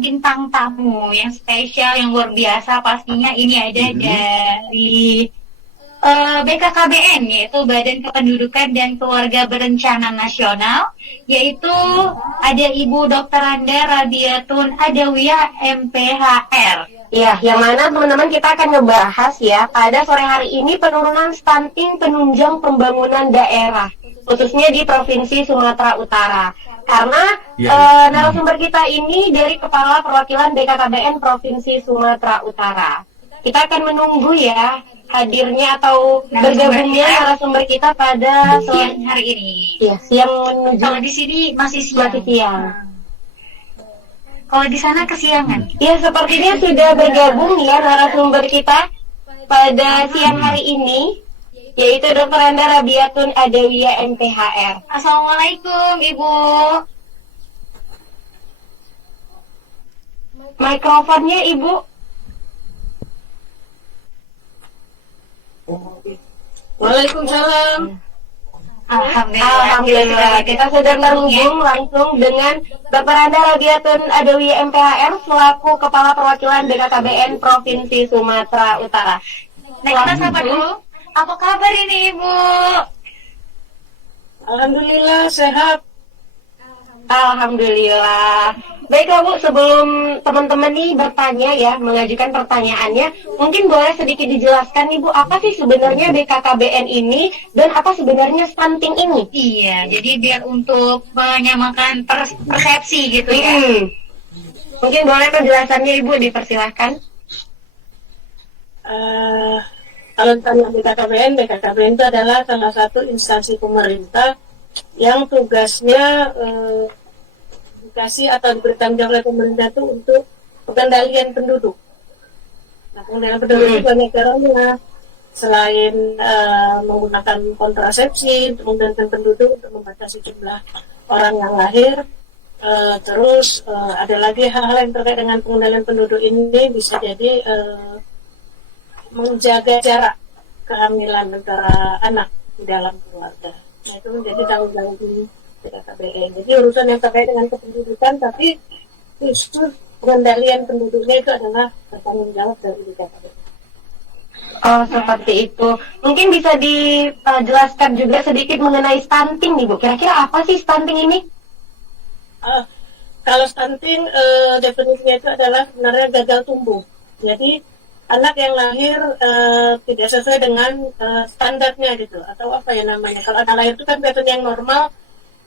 bintang tamu yang spesial, yang luar biasa pastinya. Ini ada dari BKKBN, yaitu Badan Kependudukan dan Keluarga Berencana Nasional, yaitu ada Ibu Dr. Anda Rabiatun Adawiyah MPHR. Ya, yang mana teman-teman kita akan ngebahas ya pada sore hari ini penurunan stunting penunjang pembangunan daerah, khususnya di Provinsi Sumatera Utara. Karena narasumber kita ini dari Kepala Perwakilan BKKBN Provinsi Sumatera Utara. Kita akan menunggu ya hadirnya atau bergabungnya narasumber kita pada siang hari ini. Ya, siang menuju. Kalau di sini masih siang. Kalau di sana kesiangan. Ya, sepertinya sudah bergabung ya narasumber kita pada siang hari ini, yaitu Dr. Anda Rabiatun Adawiyah MPHR. Assalamualaikum Ibu. Mikrofonnya Ibu. Waalaikumsalam. Alhamdulillah, kita sudah terhubung langsung dengan Dr. Anda Rabiatun Adawiyah MPHR selaku Kepala Perwakilan BKKBN Provinsi Sumatera Utara. Nah, kita sapa dulu. Apa kabar ini Ibu? Alhamdulillah sehat. Alhamdulillah. Baiklah Bu, sebelum teman-teman nih bertanya ya, mengajukan pertanyaannya, mungkin boleh sedikit dijelaskan nih Bu, apa sih sebenarnya BKKBN ini dan apa sebenarnya stunting ini? Iya, jadi biar untuk menyamakan persepsi gitu ya. Mungkin boleh penjelasannya Ibu, dipersilahkan. Kalau ditanya BKKBN itu adalah salah satu instansi pemerintah yang tugasnya dikasih atau diberikan oleh pemerintah itu untuk pengendalian penduduk. Nah, pengendalian penduduk itu banyak caranya. Selain menggunakan kontrasepsi untuk mengendalikan penduduk, untuk membatasi jumlah orang yang lahir, terus ada lagi hal-hal yang terkait dengan pengendalian penduduk ini bisa jadi menjaga jarak kehamilan antara anak di dalam keluarga. Nah, itu menjadi tanggung jawab di BKKBN. Jadi urusan yang terkait dengan kependudukan, tapi isu pengendalian penduduknya itu adalah tanggung jawab dari BKKBN. Oh, seperti itu. Mungkin bisa dijelaskan juga sedikit mengenai stunting nih Bu. Kira-kira apa sih stunting ini? Kalau stunting definisinya itu adalah sebenarnya gagal tumbuh. Jadi anak yang lahir tidak sesuai dengan standarnya gitu, atau apa ya namanya. Kalau anak lahir itu kan biasanya yang normal,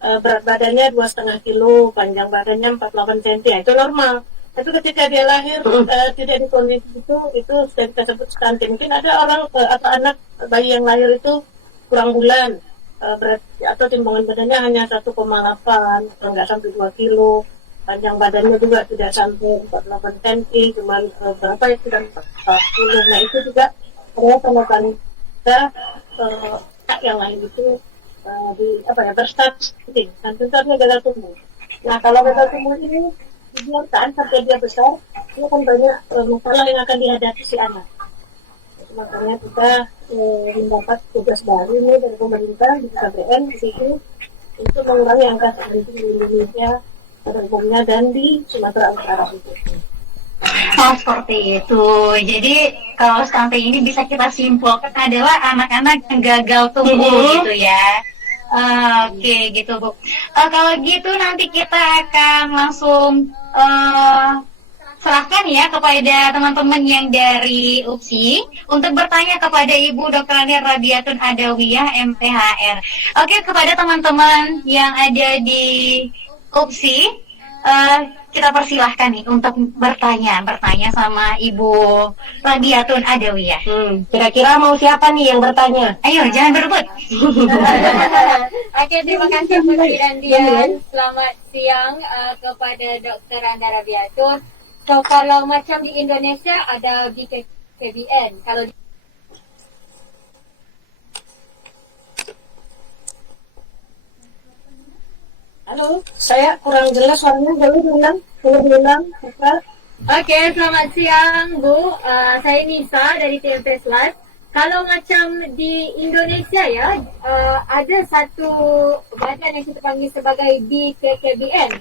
berat badannya 2,5 kilo, panjang badannya 48 cm, itu normal. Tapi ketika dia lahir tidak di kondisi itu sudah kita sebut stunting. Mungkin ada orang atau anak bayi yang lahir itu kurang bulan, berat atau timbangan badannya hanya 1,8 atau nggak sampai 2 kilo, panjang badannya juga tidak sampai 48 cm, cuman berapa ya, sudah 40. Nah, itu juga adalah tanda-tanda anak yang lain itu berstatus stunting, dan tentunya gagal tumbuh. Nah, kalau gagal tumbuh ini dibiarkan sampai dia besar, dia akan banyak masalah yang akan dihadapi si anak. Jadi, makanya kita mendapat tugas baru ini dari pemerintah di KBN di situ untuk mengurangi angka stunting di Indonesia pada umumnya dan di Sumatera Utara itu. Oh, seperti itu. Jadi kalau stunting ini bisa kita simpulkan adalah anak-anak yang gagal tumbuh gitu ya. Oke, gitu Bu. Kalau gitu nanti kita akan langsung serahkan ya kepada teman-teman yang dari UPSI untuk bertanya kepada Ibu Dr. Anda Rabiatun Adawiyah MPHR. Oke, kepada teman-teman yang ada di UPSI, kita persilahkan nih untuk bertanya sama Ibu Rabiatun Adawiyah. Kira-kira mau siapa nih yang bertanya? Ayo, jangan berebut. Oke, terima kasih Bu Dian. Selamat siang kepada Dr. Anda Rabiatun. So, kalau macam di Indonesia ada BKKBN. Kalau Halo, saya kurang jelas suaranya, boleh bilang, Oke, selamat siang Bu. Saya Nisa dari TMP Live. Kalau macam di Indonesia ya, ada satu badan yang kita panggil sebagai BKKBN.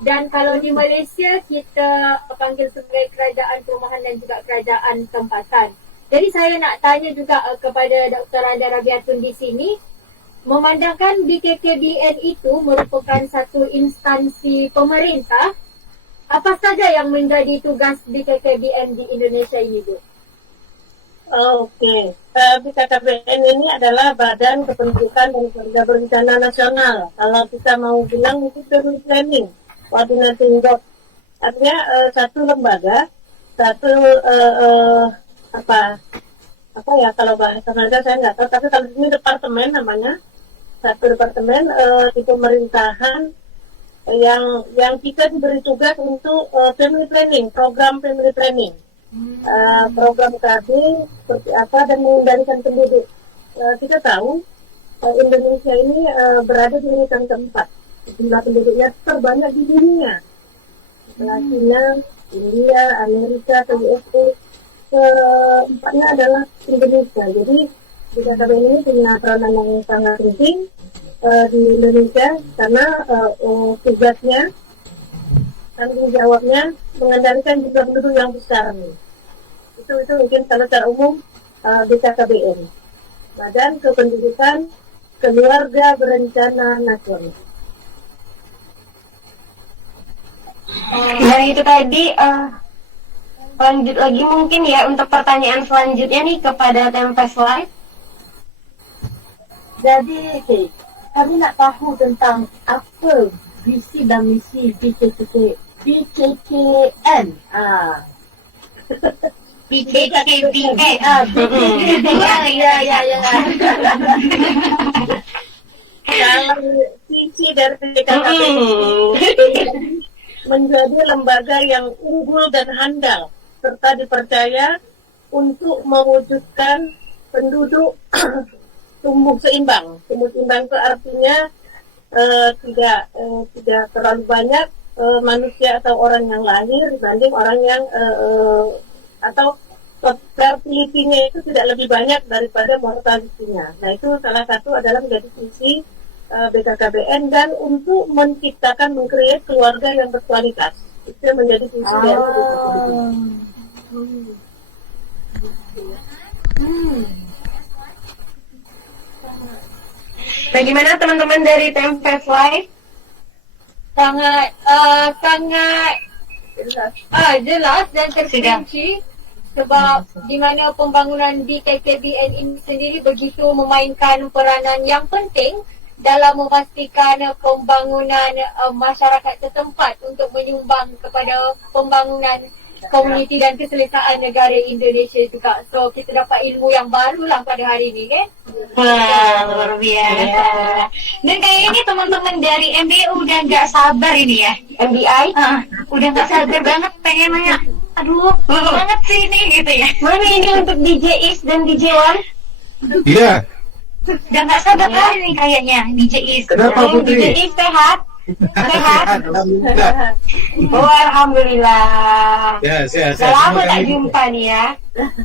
Dan kalau di Malaysia kita panggil sebagai kerajaan perumahan dan juga kerajaan tempatan. Jadi saya nak tanya juga kepada Dr. Anda Rabiatun di sini, memandangkan BKKBN itu merupakan satu instansi pemerintah, apa saja yang menjadi tugas BKKBN di Indonesia ini, Bu? Oke, BKKBN ini adalah Badan Kependudukan dan Kerja Berencana Nasional. Kalau kita mau bilang itu family planning, coordinating board. Artinya satu lembaga, satu apa ya, kalau bahasa Malaysia saya nggak tahu, tapi kalau ini departemen namanya, satu departemen di pemerintahan yang kita diberi tugas untuk family planning, program family planning. Program KB seperti apa dan mengendalikan penduduk. Kita tahu Indonesia ini berada di urutan keempat jumlah penduduknya terbanyak di dunia. Setelah China, India, Amerika, atau USA, keempatnya adalah Indonesia. Jadi BKKBN ini punya peranan yang sangat penting di Indonesia karena tugasnya, tanggung jawabnya mengendalikan jumlah penduduk yang besar nih. Itu mungkin kalau secara umum BKKBN, Badan Kependudukan Keluarga Berencana Nasional. Nah itu tadi lanjut lagi mungkin ya untuk pertanyaan selanjutnya nih kepada Tempest Live. Jadi kami nak tahu tentang apa visi dan misi BKKBN. BKKBN. Ya. Kalau visi dari BKKBN menjadi lembaga yang unggul dan handal serta dipercaya untuk mewujudkan penduduk tumbuh seimbang. Tumbuh seimbang itu artinya tidak terlalu banyak manusia atau orang yang lahir dibanding orang yang atau fertility-nya itu tidak lebih banyak daripada mortality-nya. Nah itu salah satu adalah menjadi visi BKKBN dan untuk menciptakan, mengcreate keluarga yang berkualitas. Itu yang menjadi visi dari BKKBN. Bagaimana teman-teman dari Tempest Live? Sangat jelas dan terperinci sebab di mana pembangunan BKKBN ini sendiri begitu memainkan peranan yang penting dalam memastikan pembangunan masyarakat setempat untuk menyumbang kepada pembangunan komuniti dan keselesaan negara Indonesia juga. So kita dapat ilmu yang baru lah pada hari ini kan. Wah, luar biasa. Dan kayaknya ini teman-teman dari MBU udah nggak sabar ini ya. MBI? Udah nggak sabar banget pengen nanya. Aduh, banget sih ini gitu ya. Mana ini untuk DJ Is dan DJ Wan? Iya. Udah nggak sabar kali nih kayaknya DJ Is. Kenapa Putri? DJ Is sehat? Sehat? Alhamdulillah. Oh alhamdulillah. Ya, sehat. Sudah lama tak jumpa nih ya.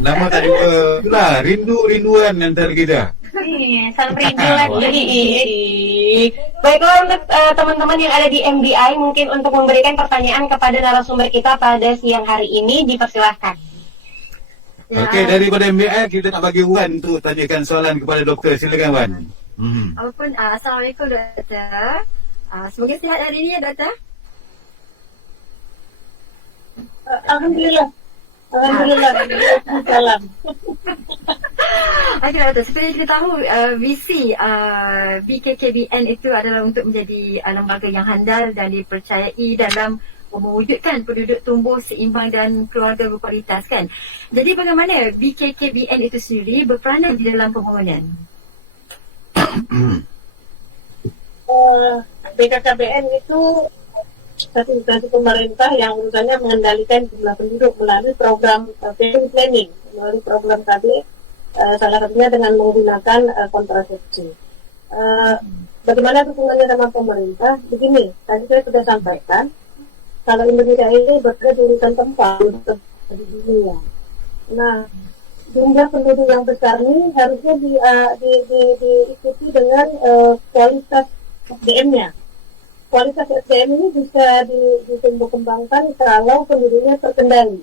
Lama tak jumpa. Itulah rinduan antara kita. Iya, salam rindu lagi. Baiklah untuk teman-teman yang ada di MBI mungkin untuk memberikan pertanyaan kepada narasumber kita pada siang hari ini dipersilahkan. Okey, daripada MBI kita nak bagi Wan untuk tanyakan soalan kepada doktor. Silakan Wan. Assalamualaikum doktor. Semoga sihat hari ini ya doktor. Alhamdulillah. Salam. Okey doktor, seperti kita tahu visi BKKBN itu adalah untuk menjadi lembaga yang handal dan dipercayai dalam mewujudkan penduduk tumbuh seimbang dan keluarga berkualitas kan. Jadi bagaimana BKKBN itu sendiri berperanan di dalam pembangunan? BKKBN itu satu instansi pemerintah yang urusannya mengendalikan jumlah penduduk melalui program family planning, melalui program KB, salah satunya dengan menggunakan kontrasepsi. Bagaimana hubungannya dengan pemerintah? Begini, tadi saya sudah sampaikan, kalau Indonesia ini berada di urutan tempat di dunia. Nah, jumlah penduduk yang besar ini harusnya diikuti dengan kualitas SDM-nya. kualitas SDM ini bisa ditumbuh kembangkan kalau penduduknya terkendali.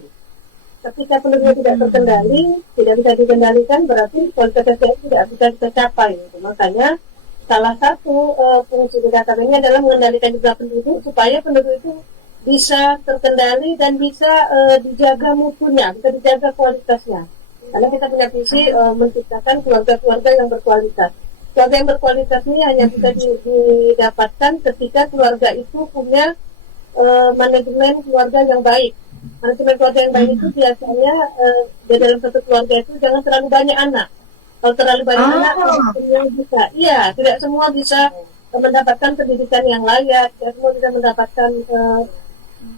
Ketika penduduknya tidak terkendali, tidak bisa dikendalikan, berarti kualitas SDM tidak bisa tercapai. Makanya salah satu fungsi BKKBN ini adalah mengendalikan jumlah penduduk supaya penduduk itu bisa terkendali dan bisa dijaga mutunya, bisa dijaga kualitasnya. Karena kita punya visi menciptakan keluarga-keluarga yang berkualitas. Keluarga yang berkualitas ini hanya bisa didapatkan ketika keluarga itu punya manajemen keluarga yang baik. Manajemen keluarga yang baik itu biasanya di dalam satu keluarga itu jangan terlalu banyak anak. Kalau terlalu banyak anak, yang bisa, tidak semua bisa mendapatkan pendidikan yang layak, tidak semua bisa mendapatkan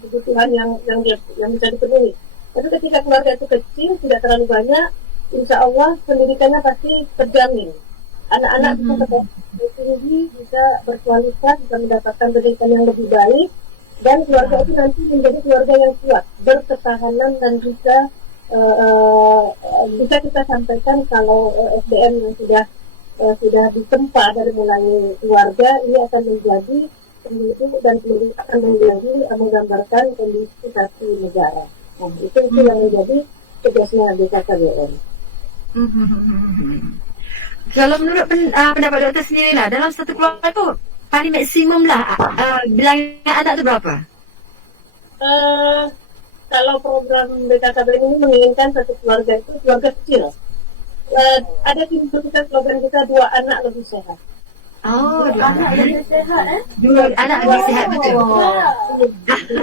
kebutuhan yang bisa dipenuhi. Tapi ketika keluarga itu kecil, tidak terlalu banyak, insya Allah pendidikannya pasti terjamin. Anak-anak bisa tinggi, bisa berkualitas, bisa mendapatkan pendidikan yang lebih baik, dan keluarga itu nanti menjadi keluarga yang kuat, berketahanan, dan bisa kita sampaikan kalau SDM yang sudah ditempa dari mulai keluarga, ini akan menjadi penduduk dan penduduk akan menjadi menggambarkan kondisi satu negara. Nah, itu yang menjadi tugasnya BKKBN. Kalau menurut pendapat dokter sendiri lah, dalam satu keluarga tu paling maksimum lah bilangan anak tu berapa? Kalau program BKKBN ini menginginkan satu keluarga itu keluarga kecil. Ada kita slogan kita 2 anak lebih sehat. Oh, 2 anak lebih sehat 2 anak lebih sehat, betul.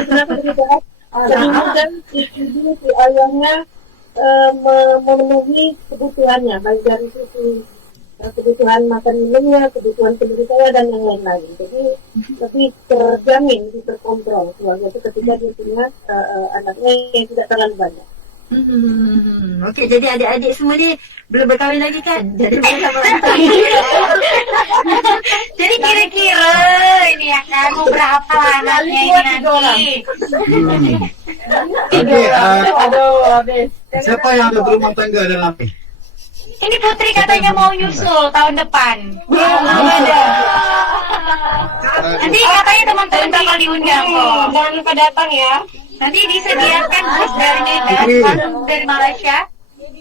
Kenapa lebih sehat? Sehingga si ayahnya memenuhi kebutuhannya, baik dari sisi kebutuhan makan minumnya, kebutuhan pendidikannya, dan yang lain-lain. Jadi lebih terjamin, lebih terkontrol keluarga itu ketika dia punya anaknya yang tidak terlalu banyak. Okey, jadi adik-adik semua ni belum berkahwin lagi kan? Jadi boleh sama Jadi kira-kira ini ya kan mau berapa anaknya ini nanti? Okey, Aduh, habis. siapa yang ada berumah tangga dalam ni? Ini Putri katanya mau nyusul tahun depan. Nanti katanya teman-teman bakal diundang kok. Jangan lupa datang ya. Nanti disediakan bus dari Malaysia.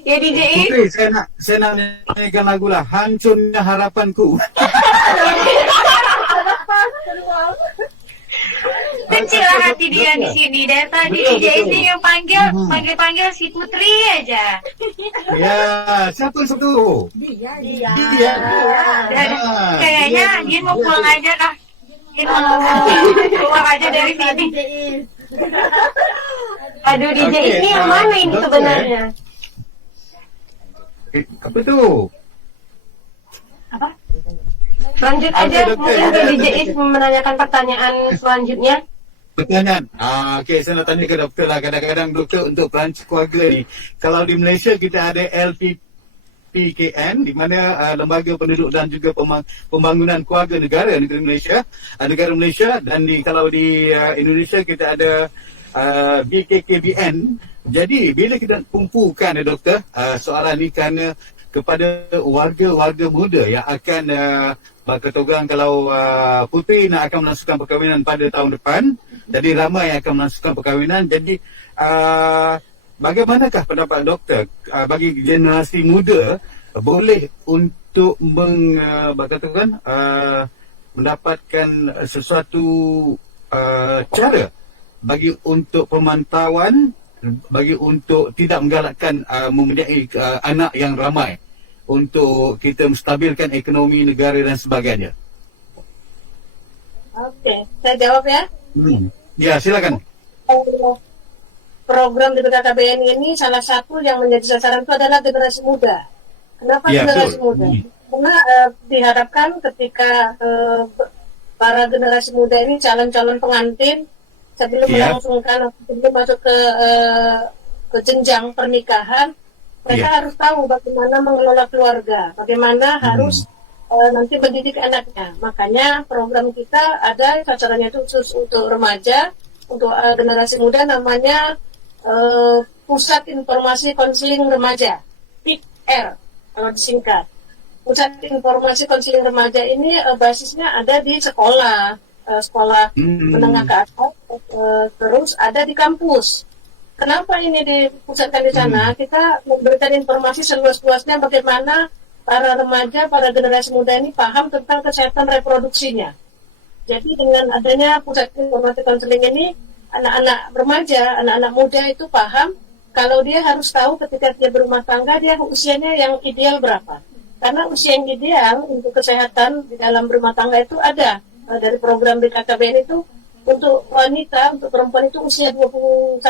Ya DJ. Putri, saya nak nyanyikan lagu lah, Hancurnya Harapanku. Kecil lah hati dia di sini. Dari tadi DJ ini yang panggil si Putri aja. Ya, siapa satu? Dia. Kayaknya dia mau pulang aja lah. Dia mau keluar aja dari sini. Aduh DJ ini yang mana ini Dokter. sebenarnya? Apa tu? Lanjut Oke, aja, dokter. mungkin ke DJ Is menanyakan pertanyaan selanjutnya. Pertanyaan. Okey, saya nak tanya ke doktor lah. Kadang-kadang doktor untuk perancang keluarga ni, kalau di Malaysia kita ada LPPKN, di mana Lembaga Penduduk dan juga Pembangunan Keluarga Negara Negara Malaysia, dan kalau di Indonesia kita ada BKKBN. Jadi bila kita kumpulkan doktor soalan ni kerana kepada warga-warga muda yang akan kata orang kalau Putri nak akan melangsungkan perkahwinan pada tahun depan, jadi ramai yang akan melangsungkan perkahwinan. Jadi bagaimanakah pendapat doktor bagi generasi muda boleh untuk mendapatkan sesuatu cara bagi untuk pemantauan, bagi untuk tidak menggalakkan mempunyai anak yang ramai, untuk kita menstabilkan ekonomi negara dan sebagainya. Oke, saya jawab ya. Ya, silakan. Program di BKKBN ini salah satu yang menjadi sasaran itu adalah generasi muda. Kenapa Ya, generasi betul. muda? Karena diharapkan ketika para generasi muda ini calon-calon pengantin sebelum Ya. melangsungkan, sebelum masuk ke jenjang pernikahan, mereka harus tahu bagaimana mengelola keluarga, bagaimana harus nanti mendidik anaknya. Makanya program kita ada sasarannya itu khusus untuk remaja, untuk generasi muda, namanya Pusat Informasi Konseling Remaja, PIKR kalau disingkat. Pusat Informasi Konseling Remaja ini basisnya ada di sekolah, sekolah menengah ke atas, terus ada di kampus. Kenapa ini dipusatkan di sana? Kita memberikan informasi seluas-luasnya bagaimana para remaja, para generasi muda ini paham tentang kesehatan reproduksinya. Jadi dengan adanya pusat informasi konseling ini, anak-anak remaja, anak-anak muda itu paham kalau dia harus tahu ketika dia berumah tangga, dia usianya yang ideal berapa. Karena usia yang ideal untuk kesehatan di dalam rumah tangga itu ada. Dari program BKKBN itu untuk wanita, untuk perempuan itu usia 21.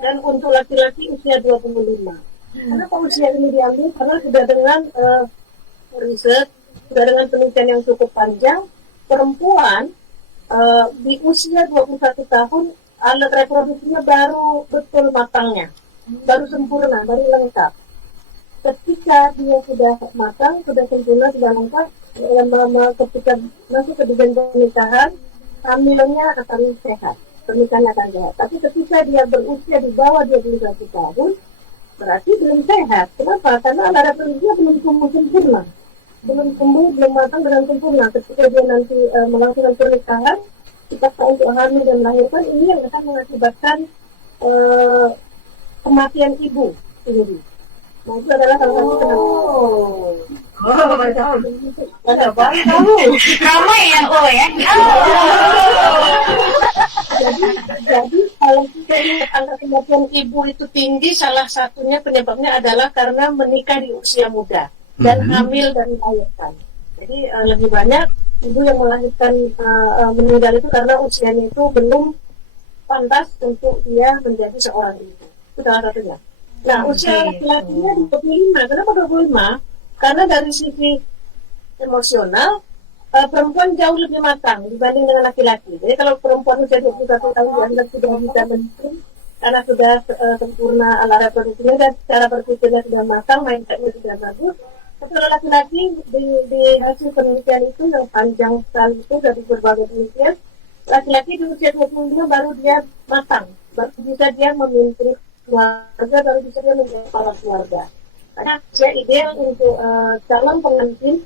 Dan untuk laki-laki usia 25. Kenapa usia ini diambil? Karena sudah dengan riset, sudah dengan penelitian yang cukup panjang, perempuan di usia 21 tahun alat reproduksinya baru betul matangnya, baru sempurna, baru lengkap. Ketika dia sudah matang, sudah sempurna, sudah lengkap, ketika masuk ke jenjang pernikahan, hamilnya akan sehat. Pernikahan akan sehat. Tapi ketika dia berusia di bawah 21 tahun, berarti belum sehat. Kenapa? Karena alat reproduksinya belum tumbuh sempurna. Belum tumbuh, belum matang dengan sempurna. Ketika dia nanti melakukan pernikahan, kita tahu untuk hamil dan melahirkan, ini yang akan mengakibatkan kematian ibu sendiri. Nah, itu adalah salah satu kenapa. Ramai ya, ya. Jadi kalau kita lihat angka kematian ibu itu tinggi, salah satunya penyebabnya adalah karena menikah di usia muda dan hamil dan melahirkan. Jadi lebih banyak ibu yang melahirkan meninggal itu karena usianya itu belum pantas untuk dia menjadi seorang ibu. Itu salah satunya. Nah, usia laki-lakinya di 25. Kenapa 25? Karena dari sisi emosional, perempuan jauh lebih matang dibanding dengan laki-laki. Jadi kalau perempuan usia 21 tahun dianggap sudah bisa menikah karena sudah sempurna alat reproduksinya dan secara berpikirnya sudah matang, mindsetnya sudah bagus. Tapi kalau laki-laki di hasil penelitian itu yang panjang sekali itu dari berbagai penelitian, laki-laki di usia 25 baru dia matang, baru bisa dia memimpin keluarga, baru bisa dia menjadi kepala keluarga. Karena usia ideal untuk calon pengantin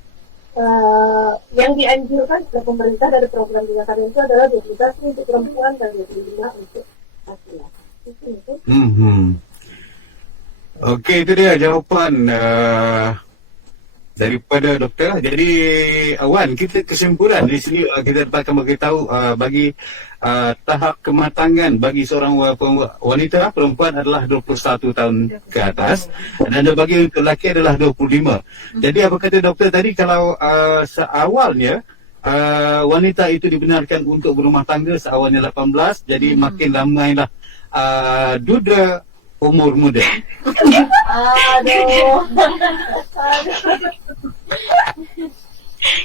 yang dianjurkan oleh pemerintah dari program BKKBN itu adalah 21 untuk perempuan dan 25 untuk laki-laki. Oke, itu dia jawapan daripada doktor. Jadi Wan, kita kesimpulan di sini kita akan beritahu bagi tahap kematangan bagi seorang wanita perempuan adalah 21 tahun ke atas dan bagi untuk lelaki adalah 25. Jadi apa kata doktor tadi, kalau seawalnya wanita itu dibenarkan untuk berumah tangga seawalnya 18, jadi makin ramailah duda umur muda. Aduh.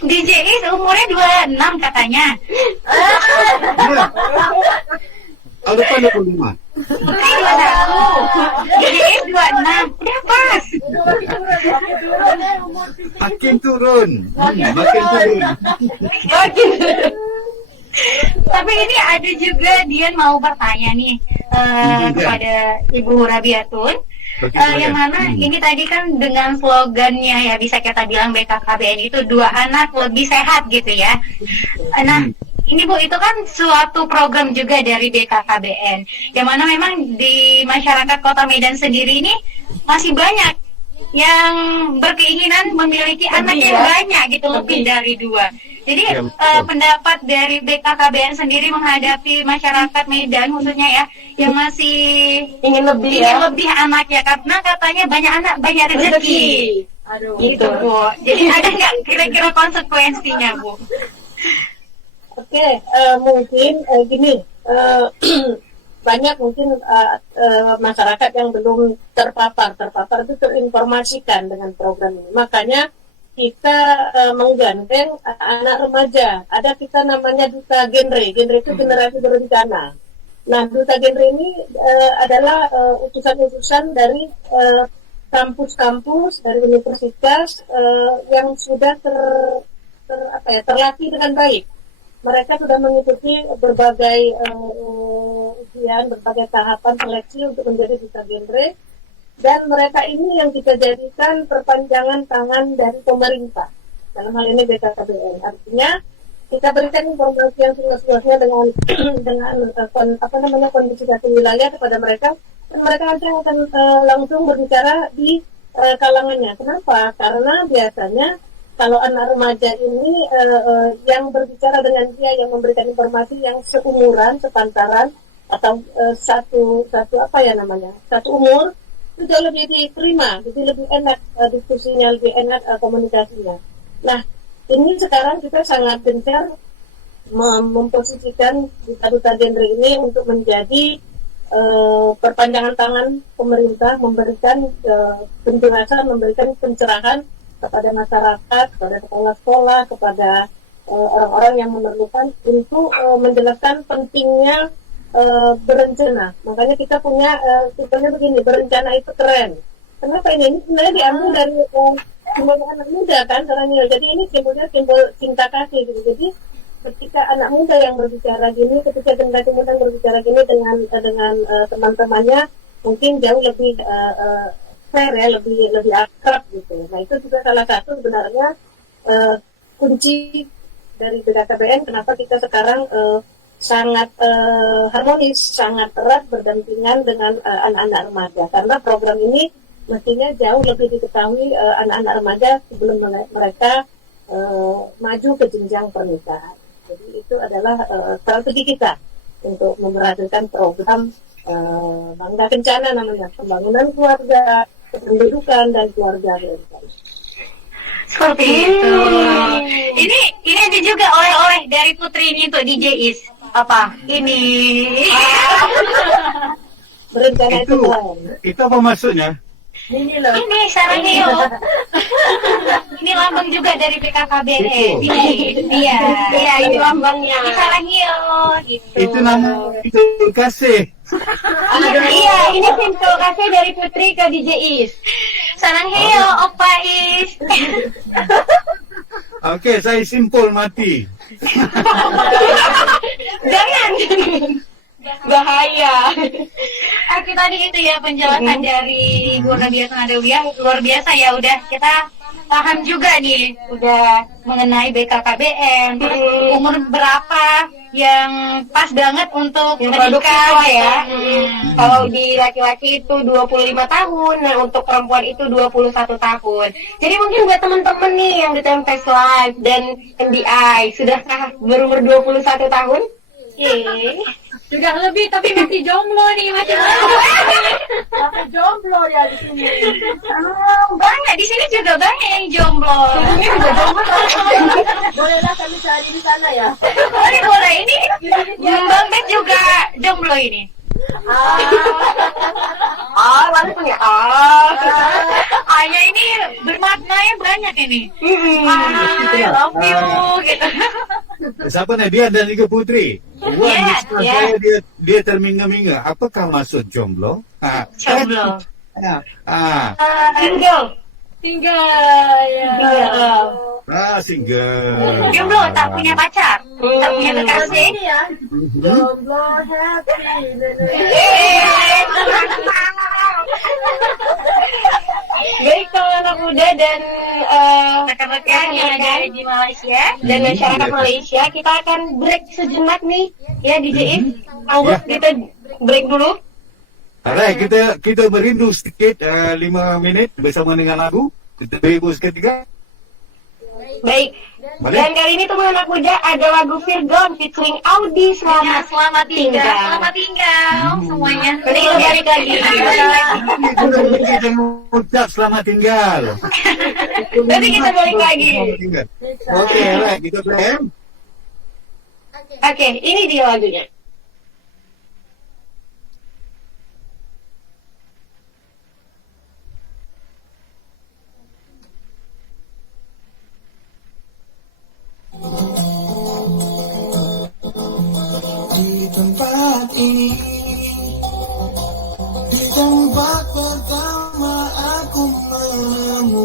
DJI umurnya 26 katanya. Tahun depan 25. 21. DJI 26. Udah pas. Makin turun. Tapi ini ada juga Dian mau bertanya nih kepada Ibu Rabiatun, yang mana ini tadi kan dengan slogannya ya bisa kita bilang BKKBN itu 2 anak lebih sehat gitu ya. Nah ini Bu, itu kan suatu program juga dari BKKBN, yang mana memang di masyarakat Kota Medan sendiri ini masih banyak yang berkeinginan memiliki anak yang banyak gitu, lebih dari 2. Jadi pendapat dari BKKBN sendiri menghadapi masyarakat Medan khususnya ya, yang masih ingin lebih anak ya, karena katanya banyak anak banyak rezeki. Aduh, gitu Bu. Jadi ada nggak kira-kira konsekuensinya Bu? Oke, mungkin gini, banyak mungkin masyarakat yang belum terpapar itu terinformasikan dengan program ini. Makanya kita menggandeng anak remaja. Ada kita namanya duta genre itu generasi berencana. Nah, duta genre ini adalah utusan-utusan dari kampus-kampus, dari universitas yang sudah terlatih dengan baik. Mereka sudah mengikuti berbagai ujian, berbagai tahapan seleksi untuk menjadi duta genre. Dan mereka ini yang kita jadikan perpanjangan tangan dari pemerintah. Dalam hal ini BKKBN. Artinya kita berikan informasi yang seluas-luasnya dengan kondisi satu wilayah kepada mereka, dan mereka nanti akan langsung berbicara di kalangannya. Kenapa? Karena biasanya kalau anak remaja ini yang berbicara dengan dia, yang memberikan informasi yang seumuran, sepantaran, atau satu umur, itu jauh lebih diterima, jadi lebih enak diskusinya, lebih enak komunikasinya. Nah, ini sekarang kita sangat gencar memposisikan duta-duta genre ini untuk menjadi perpanjangan tangan pemerintah, memberikan penjelasan, memberikan pencerahan kepada masyarakat, kepada kepala sekolah, kepada orang-orang yang memerlukan, untuk menjelaskan pentingnya berencana. Makanya kita punya tipenya begini, berencana itu keren. Kenapa ini? Ini sebenarnya diambil dari simbol anak muda kan, caranya. Jadi ini simbolnya simbol cinta kasih gitu. Jadi ketika anak muda yang berbicara gini, ketika generasi muda berbicara gini dengan teman-temannya, mungkin jauh lebih fair ya, lebih akrab gitu. Nah, itu juga salah satu sebenarnya kunci dari BKKBN kenapa kita sekarang sangat harmonis, sangat erat berdampingan dengan anak-anak remaja, karena program ini mestinya jauh lebih diketahui anak-anak remaja sebelum mereka maju ke jenjang pernikahan. Jadi itu adalah strategi kita untuk memberhasikan program Bangga Kencana, namanya pembangunan keluarga, kependudukan, dan keluarga berencana. Seperti itu. Ini ada juga oleh-oleh dari Putri ini untuk DJ Is. Apa? Ini. Berencana itu itu apa maksudnya? ini loh. Ini Sarangheyo. Ini lambang juga dari BKKBN. Ini dia. Iya, itu lambangnya. Ini Sarangheyo gitu. Itu nama itu kasih. Iya, ini simpul kasih dari Putri ke DJ Is. Sarangheyo, Opa Is. Oke, saya simpul mati. Jangan. Bahaya. Oke, tadi itu ya penjelasan dari Guru Nabiatun Adawiyah, luar biasa ya. Udah kita paham juga nih, udah mengenai BKKBN, terus umur berapa yang pas banget untuk Yang menikah produktif ya. Kalau Kalau di laki-laki itu 25 tahun, nah untuk perempuan itu 21 tahun. Jadi mungkin buat teman-teman nih yang di Tempest Live dan NDI, sudahkah berumur 21 tahun? Sudah lebih tapi masih jomblo nih, masih jomblo ya di sini. banyak di sini juga banyak yang jomblo. Bolehlah kami cari di sana ya. Boleh ini Bang Bet juga jomblo ini. Langsung ya. Hanya ini bermaknanya banyak ini. I love you gitu. Siapa nih? Dia dan juga Putri. Wan, saya dia terminga-minga. Apakah maksud jomblo? Jomblo. Single. Tinggal ya. Single. Jomblo tak punya pacar, tak punya kekasih. Ini ya. Jomblo happy. Baik, kalau anak muda dan Rekan-rekan yang ada di Malaysia. dan masyarakat Malaysia, kita akan break sejenak nih ya DJ Is. Anggap kita break dulu. Alright, kita merindu sedikit 5 menit bersama dengan lagu. Kita beri seketika. Baik. Boleh? Dan kali ini teman anak muda ada lagu Virgon featuring Audi. Ya, selamat tinggal. Tinggal. Selamat tinggal semuanya. Nanti kita balik lagi. Kita ucap selamat tinggal. Nanti kita balik lagi. Selamat tinggal. Oke, alright, kita play. Oke, ini dia lagunya. Di tempat ini, di tempat pertama aku menemukanmu.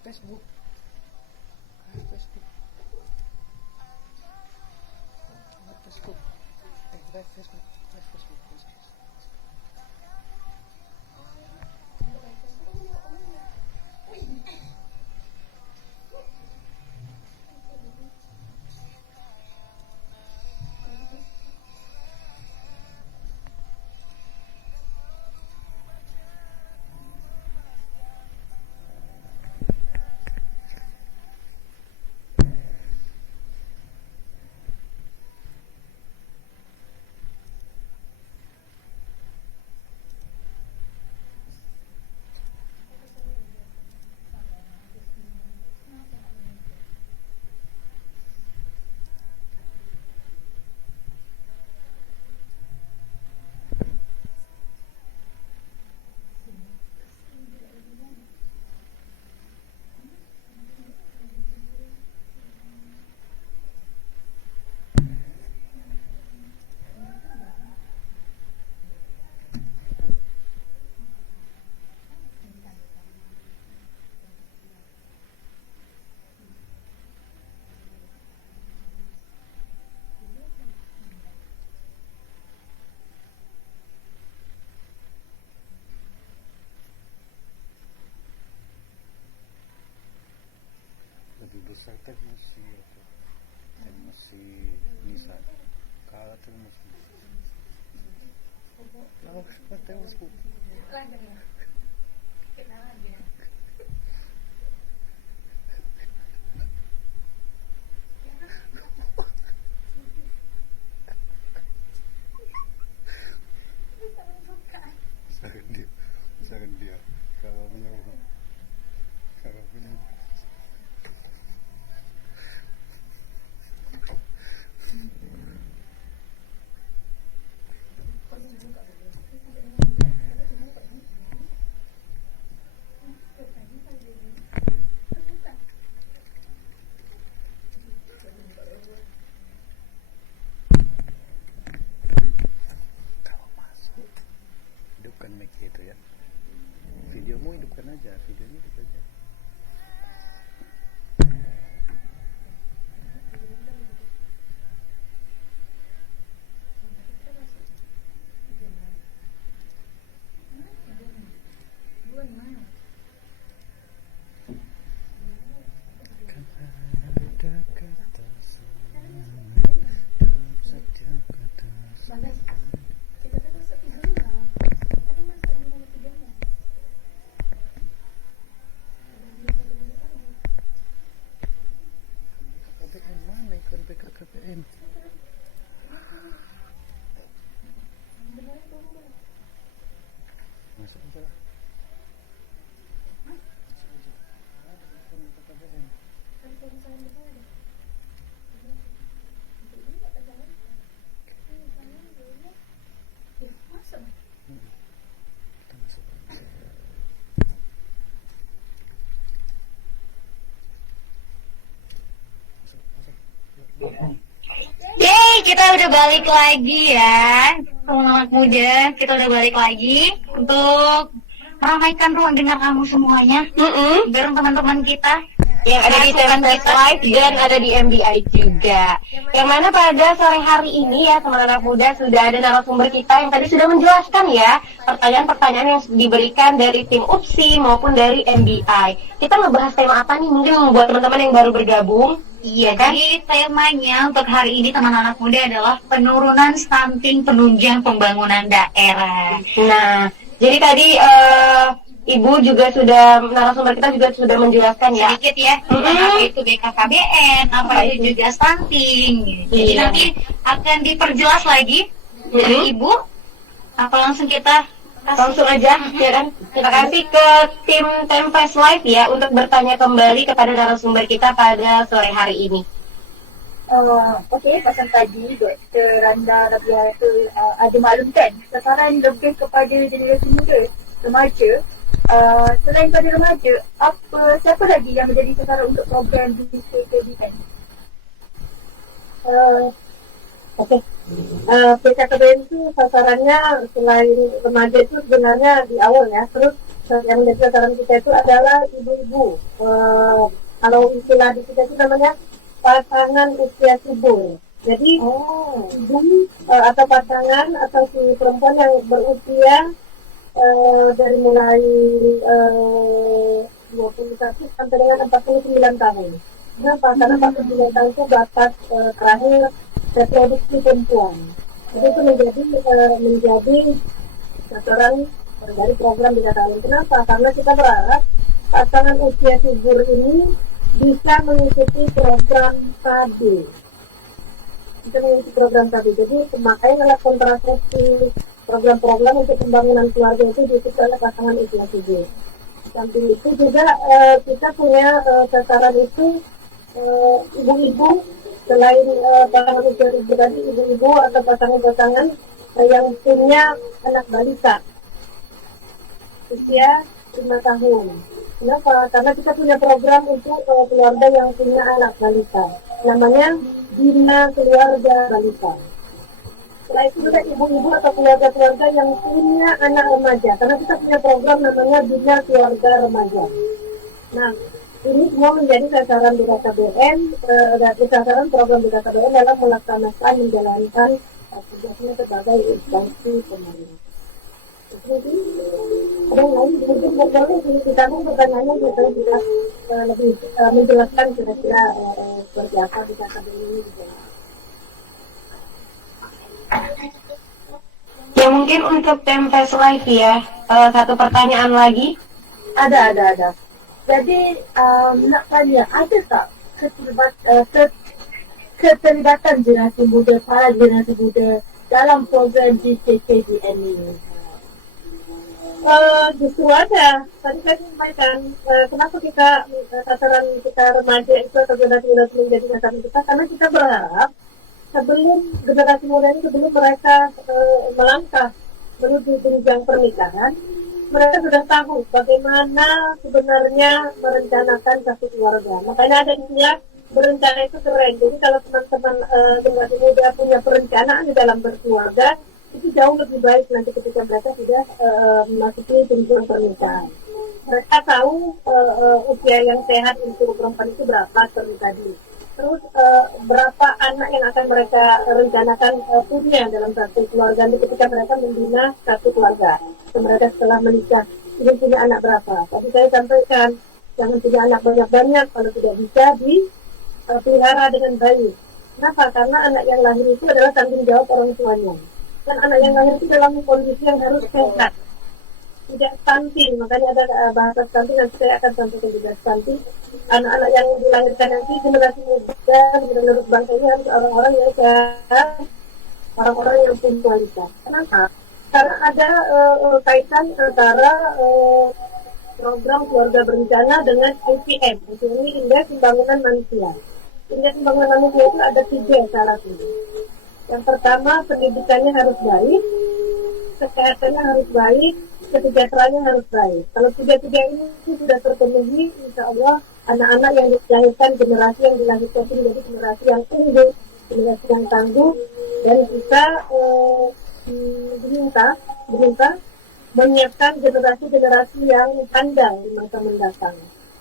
Facebook. Lebih besar kan masih apa? Kan masih bisa. Kalau tuh masih. Kalau seperti itu. Misalkan dia kalau punya hidupkan mic itu ya. Videomu hidupkan aja, videonya hidupkan aja. KPN mana ikon PKKPN? Masuk aja lah. Yeay, kita udah balik lagi ya, teman-teman muda. Kita udah balik lagi untuk meramaikan ruang dengar kamu semuanya, bareng teman-teman kita yang ada di TMS Live dan ada di MBI juga. Yang mana pada sore hari ini ya teman anak muda sudah ada narasumber kita yang tadi sudah menjelaskan ya pertanyaan-pertanyaan yang diberikan dari tim UPSI maupun dari MBI. Kita ngebahas tema apa nih mungkin buat teman-teman yang baru bergabung? Iya, jadi temanya untuk hari ini teman anak muda adalah penurunan stunting penunjang pembangunan daerah. Nah, jadi tadi Ibu juga sudah, narasumber kita juga sudah menjelaskan ya. Sedikit ya, apa itu BKKBN, apa itu juga stunting. Jadi nanti akan diperjelas lagi dari Ibu. Apa langsung kita langsung aja ya kan, kita kasih ke tim Tempest Live ya untuk bertanya kembali kepada narasumber kita pada sore hari ini. Okey, pasal tadi Dr. Randa Rabiah itu ada maklumkan sasaran lebih kepada generasi muda, remaja. Selain pada remaja, siapa lagi yang menjadi sasaran untuk program BKKBN? Okey. PKKBN itu sasarannya selain remaja itu sebenarnya di awal ya, terus yang menjadi sasaran kita itu adalah ibu-ibu. Kalau istilah di kita itu namanya pasangan usia subur. Jadi ibu atau pasangan atau si perempuan yang berusia dari mulai 21 sampai dengan 49 tahun. Kenapa? Karena 49 tahun itu batas terakhir reproduksi perempuan. Jadi itu menjadi sasaran dari program Bina Talent. Kenapa? Karena kita berharap pasangan usia subur ini bisa mengikuti program tadi. Bisa mengikuti program tadi. Jadi makanya adalah kontrasepsi, program-program untuk pembangunan keluarga itu diikuti oleh pasangan usia subur. Samping itu juga kita punya sasaran itu ibu-ibu, selain pasangan usia subur tadi, ibu-ibu atau pasangan-pasangan yang punya anak balita usia 5 tahun. Kenapa? Karena kita punya program untuk keluarga yang punya anak balita. Namanya Bina Keluarga Balita. Setelah itu juga ibu-ibu atau keluarga-keluarga yang punya anak remaja. Karena kita punya program namanya Bina Keluarga Remaja. Nah, ini semua menjadi sasaran BKKBN dan sasaran program BKKBN dalam melaksanakan menjalankan tugasnya sebagai instansi pemerintah. Jadi, ada yang lain boleh kita mau pertanyaannya supaya bisa lebih menjelaskan kira-kira seperti apa BKKBN ini. Ya mungkin untuk Tempes Live ya, satu pertanyaan lagi. Ada. Jadi nak tanya, ada tak keterlibatan generasi muda, para generasi muda dalam program BKKBN ini? Justru ada. Tadi saya sampaikan kenapa kita sasaran kita remaja itu atau generasi muda menjadi sasaran kita, karena kita berharap sebelum generasi muda ini, sebelum mereka melangkah menuju jenjang pernikahan, mereka sudah tahu bagaimana sebenarnya merencanakan satu keluarga. Makanya ada istilah berencana itu keren. Jadi kalau teman-teman generasi muda punya perencanaan di dalam berkeluarga, itu jauh lebih baik nanti ketika mereka sudah memasuki jenjang pernikahan. Mereka tahu usia yang sehat untuk perempuan itu berapa seperti tadi. Terus berapa anak yang akan mereka rencanakan punya dalam satu keluarga ketika mereka membina satu keluarga. Mereka setelah menikah ingin punya anak berapa. Tadi saya sampaikan jangan punya anak banyak-banyak kalau tidak bisa dipelihara dengan baik. Kenapa? Karena anak yang lahir itu adalah tanggung jawab orang tuanya. Dan anak yang lahir itu dalam kondisi yang harus sehat, tidak stunting. Makanya ada bahasa stunting, nanti saya akan sampaikan juga stunting. Anak-anak yang dilahirkan nanti generasi muda menurut bangsa ini harus orang-orang yang sehat, orang-orang yang punya kualitas. Kenapa? Karena ada kaitan antara program keluarga berencana dengan IPM. Ini Indeks Pembangunan Manusia. Indeks Pembangunan Manusia itu ada 3 syaratnya. Yang pertama, pendidikannya harus baik, kesehatannya harus baik, kesejahteraannya harus baik. Kalau 3 ini sudah terpenuhi, insya Allah anak-anak yang dilahirkan, generasi yang dilahirkan itu menjadi generasi yang unggul, generasi yang tangguh, dan kita diminta menyiapkan generasi-generasi yang handal di masa mendatang.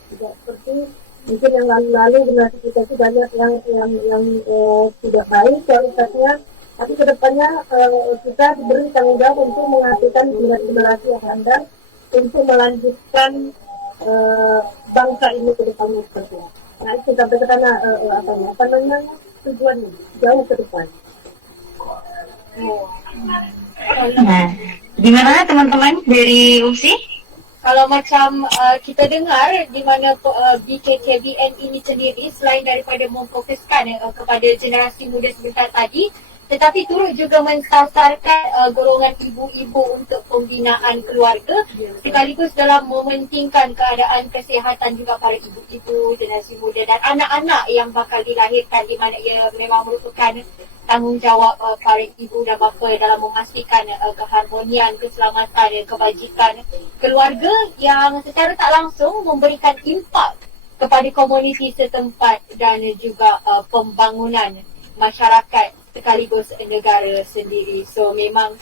Tidak seperti mungkin yang lalu-lalu generasi kita itu banyak yang tidak baik kualitasnya, tapi kedepannya kita diberi tanggung jawab untuk menghasilkan generasi yang handal untuk melanjutkan bangsa ini ke depannya seperti apa. Nah itu sampai ke sana apa namanya tujuannya jauh ke depan. Nah, gimana teman-teman dari USI? Kalau macam kita dengar di mana BKKBN ini sendiri selain daripada memfokuskan kepada generasi muda sebentar tadi, tetapi turut juga mensasarkan golongan ibu-ibu untuk pembinaan keluarga, sekaligus dalam mementingkan keadaan kesihatan juga para ibu-ibu, generasi muda dan anak-anak yang bakal dilahirkan, di mana ia memang merupakan tanggungjawab para ibu dan bapa dalam memastikan keharmonian, keselamatan, kebajikan keluarga yang secara tak langsung memberikan impak kepada komuniti setempat dan juga pembangunan masyarakat sekaligus negara sendiri. So memang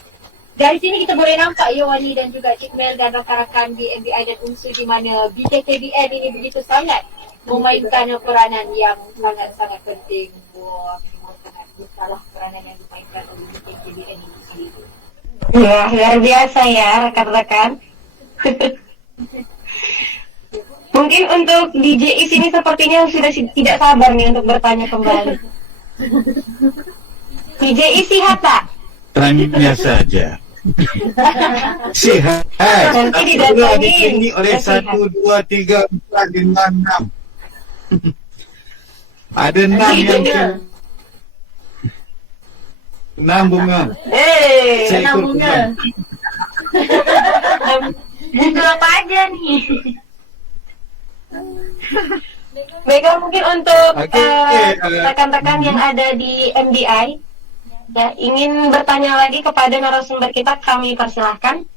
Dari sini kita boleh nampak Yowani dan juga Cik Mel dan rakan-rakan BMBI dan unsur di mana BKKBN ini begitu sangat memainkan peranan yang sangat-sangat penting. Wah, memang sangat besarlah peranan yang dimainkan oleh BKKBN ini sendiri. Wah, luar biasa ya rekan-rekan. Mungkin untuk DJ Is ini sepertinya sudah tidak sabar nih untuk bertanya kembali. DJ Is sihat tak? Tanya saja. Sihat. Nanti Aku didatangi. ini oleh Sihat. 1, 2, 3, 4, 5, 6. Ada 6 yang 6 bunga. Saya ikut bunga. Bunga apa aja nih? Baiklah, mungkin untuk Oke, rekan-rekan yang ada di MBI ya, ingin bertanya lagi kepada narasumber kita, kami persilahkan.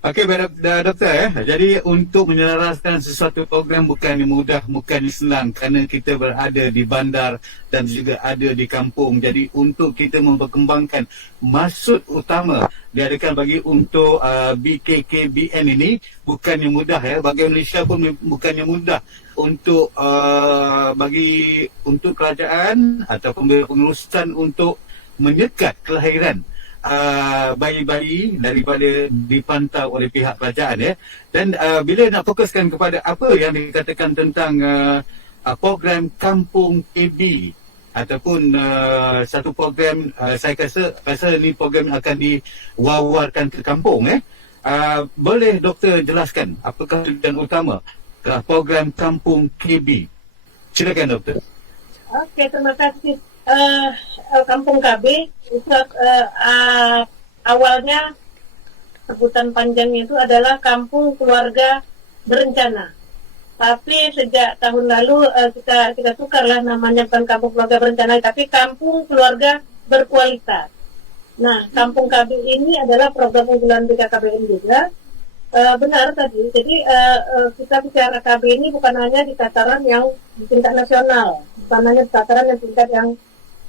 Okey, doktor ya. Jadi untuk menyelaraskan sesuatu program bukan mudah, bukan senang kerana kita berada di bandar dan juga ada di kampung. Jadi untuk kita memperkembangkan maksud utama diadakan bagi untuk BKKBN ini bukannya mudah ya. Bagi Malaysia pun bukannya mudah untuk bagi untuk kerajaan ataupun pengurusan untuk menyekat kelahiran bayi-bayi daripada dipantau oleh pihak kerajaan ya. Dan bila nak fokuskan kepada apa yang dikatakan tentang program Kampung KB ataupun satu program saya rasa ni program akan diwawarkan ke kampung boleh doktor jelaskan apakah tujuan utama program Kampung KB? Silakan doktor. Oke, terima kasih. Kampung KB itu awalnya sebutan panjangnya itu adalah Kampung Keluarga Berencana. Tapi sejak tahun lalu kita tukarlah namanya, bukan Kampung Keluarga Berencana, tapi Kampung Keluarga Berkualitas. Nah, Kampung KB ini adalah program unggulan BKKBN juga. Benar tadi. Jadi kita bicara KB ini bukan hanya di tataran yang di tingkat nasional, bukan hanya di tataran yang tingkat yang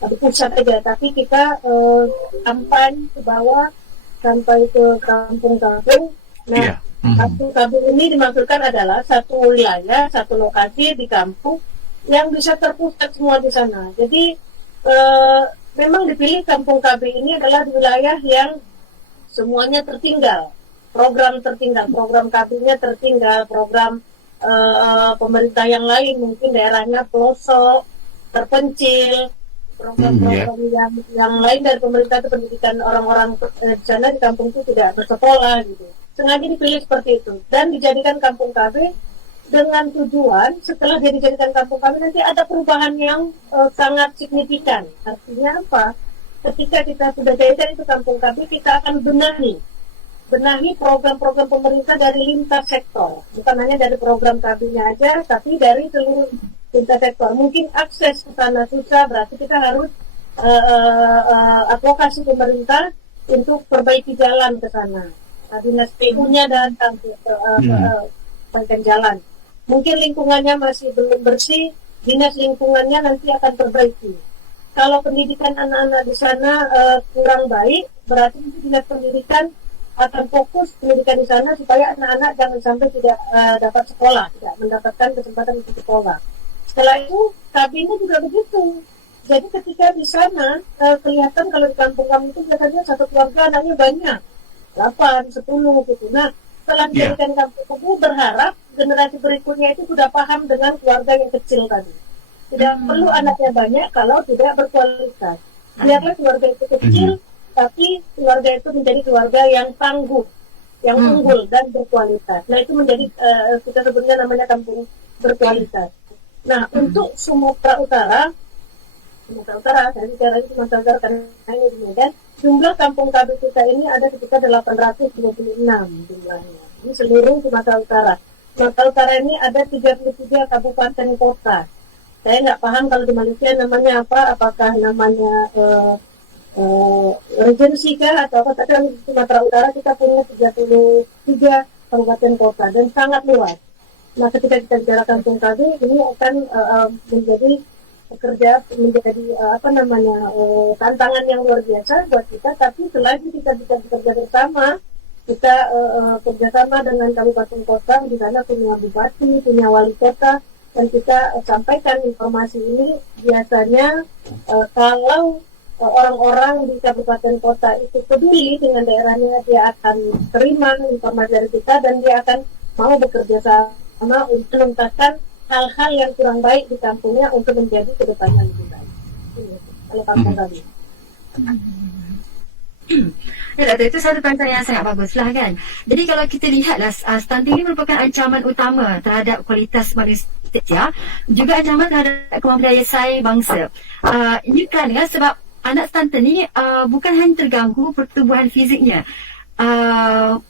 di pusat saja, tapi kita sampai ke bawah, sampai ke kampung-kampung. Nah, Kampung KB ini dimaksudkan adalah satu wilayah, satu lokasi di kampung yang bisa terpusat semua di sana. Jadi memang dipilih Kampung KB ini adalah di wilayah yang semuanya tertinggal. Program tertinggal, program KB-nya tertinggal, program pemerintah yang lain mungkin daerahnya pelosok, terpencil, program-program yang lain dari pemerintah itu pendidikan orang-orang di sana di kampung itu tidak bersekolah gitu. Sengaja dipilih seperti itu dan dijadikan Kampung KB dengan tujuan setelah dijadikan Kampung KB nanti ada perubahan yang sangat signifikan. Artinya apa? Ketika kita sudah jadikan itu Kampung KB, kita akan benahi program-program pemerintah dari lintas sektor, bukan hanya dari program KB-nya aja, tapi dari seluruh lintas sektor. Mungkin akses ke sana susah, berarti kita harus advokasi pemerintah untuk perbaiki jalan ke sana. Dinas PU-nya datang perbaikan jalan. Mungkin lingkungannya masih belum bersih, dinas lingkungannya nanti akan perbaiki. Kalau pendidikan anak-anak di sana kurang baik, berarti dinas pendidikan akan fokus pendidikan di sana supaya anak-anak jangan sampai tidak dapat sekolah, tidak mendapatkan kesempatan untuk sekolah. Setelah itu, KB-nya juga begitu. Jadi ketika di sana, kelihatan kalau di kampung kami itu biasanya satu keluarga anaknya banyak, 8, 10 gitu. Nah, setelah dijadikan kampung kubu, berharap generasi berikutnya itu sudah paham dengan keluarga yang kecil tadi. Tidak perlu anaknya banyak kalau tidak berkualitas. Biarlah keluarga itu kecil, tapi keluarga itu menjadi keluarga yang tangguh, yang unggul dan berkualitas. Nah, itu menjadi, kita sebutnya namanya kampung berkualitas. Nah, untuk Sumatera Utara, saya bicara di Sumatera Utara karena ini di Medan, jumlah kampung KB kita ini ada sekitar 826 jumlahnya. Ini seluruh Sumatera Utara. Sumatera Utara ini ada 33 kabupaten kota. Saya nggak paham kalau di Malaysia namanya apa, apakah namanya regensi kah atau apa, tapi di Sumatera Utara kita punya 33 kabupaten kota dan sangat luas. Nah, ketika kita bicara kampung KB ini akan menjadi bekerja menjadi tantangan yang luar biasa buat kita. Tapi selagi kita bisa bekerja bersama, kita kerjasama dengan kabupaten kota, di sana punya bupati, punya wali kota, dan kita sampaikan informasi ini. Biasanya kalau orang-orang di kabupaten kota itu peduli dengan daerahnya, dia akan terima informasi dari kita dan dia akan mau bekerja sama untuk menuntaskan hal-hal yang kurang baik di kampungnya untuk menjadi kedepannya lebih baik. Kalau kampung kami. Ya, Dato', itu satu pandangan yang sangat baguslah kan. Jadi kalau kita lihatlah, stunting ini merupakan ancaman utama terhadap kualitas manusia, juga ancaman terhadap kemampuan daya saing bangsa. Ini kan sebab anak stunting ni bukan hanya terganggu pertumbuhan fiziknya,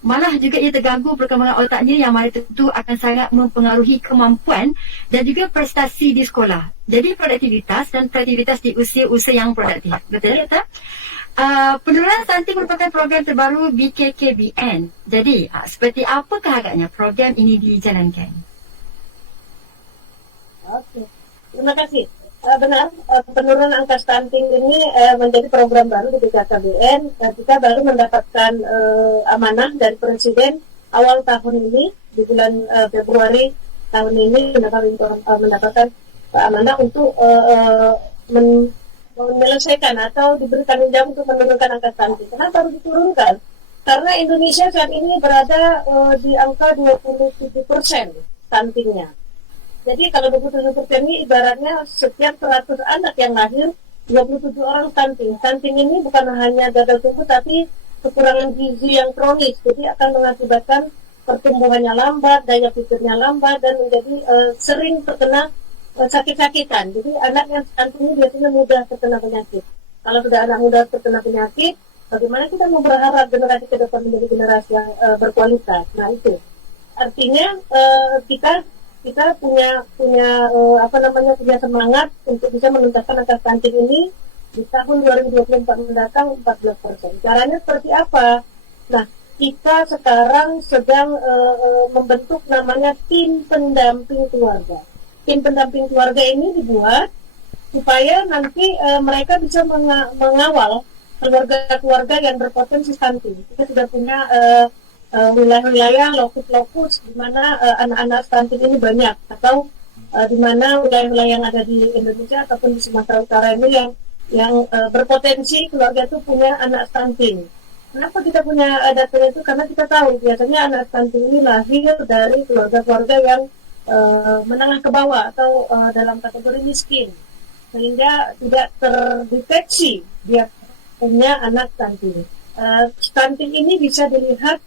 malah juga ia terganggu perkembangan otaknya yang mana tentu akan sangat mempengaruhi kemampuan dan juga prestasi di sekolah. Jadi produktivitas dan kreativitas di usia-usia yang produktif. Betul tak? Penurunan stunting merupakan program terbaru BKKBN. Jadi, seperti apakah agaknya program ini dijalankan? Oke, terima kasih. Benar, penurunan angka stunting ini menjadi program baru di BKKBN. Kita baru mendapatkan amanah dari Presiden awal tahun ini, di bulan Februari tahun ini mendapatkan amanah untuk menyelesaikan atau diberikan tanggung untuk menurunkan angka stunting. Kenapa harus diturunkan? Karena Indonesia saat ini berada di angka 27% stuntingnya. Jadi kalau 27% ini ibaratnya setiap 100 anak yang lahir, 27 orang stunting. Stunting ini bukan hanya gagal tumbuh, tapi kekurangan gizi yang kronis. Jadi akan mengakibatkan pertumbuhannya lambat, daya pikirnya lambat, dan menjadi sering terkena sakit-sakitan. Jadi anak yang stunting ini biasanya mudah terkena penyakit. Kalau sudah anak mudah terkena penyakit, bagaimana kita mau berharap generasi ke depan menjadi generasi yang berkualitas? Nah itu artinya kita punya semangat untuk bisa menuntaskan angka stunting ini di tahun 2024 mendatang 14%. Caranya seperti apa? Nah, kita sekarang sedang membentuk namanya tim pendamping keluarga. Tim pendamping keluarga ini dibuat supaya nanti mereka bisa mengawal keluarga-keluarga yang berpotensi stunting. Kita sudah punya wilayah-wilayah, lokus-lokus di mana anak-anak stunting ini banyak, atau di mana wilayah-wilayah yang ada di Indonesia ataupun di Sumatera Utara ini yang berpotensi keluarga itu punya anak stunting. Kenapa kita punya datanya itu? Karena kita tahu biasanya anak stunting ini lahir dari keluarga-keluarga yang menengah ke bawah atau dalam kategori miskin, sehingga tidak terdeteksi dia punya anak stunting. Stunting ini bisa dilihat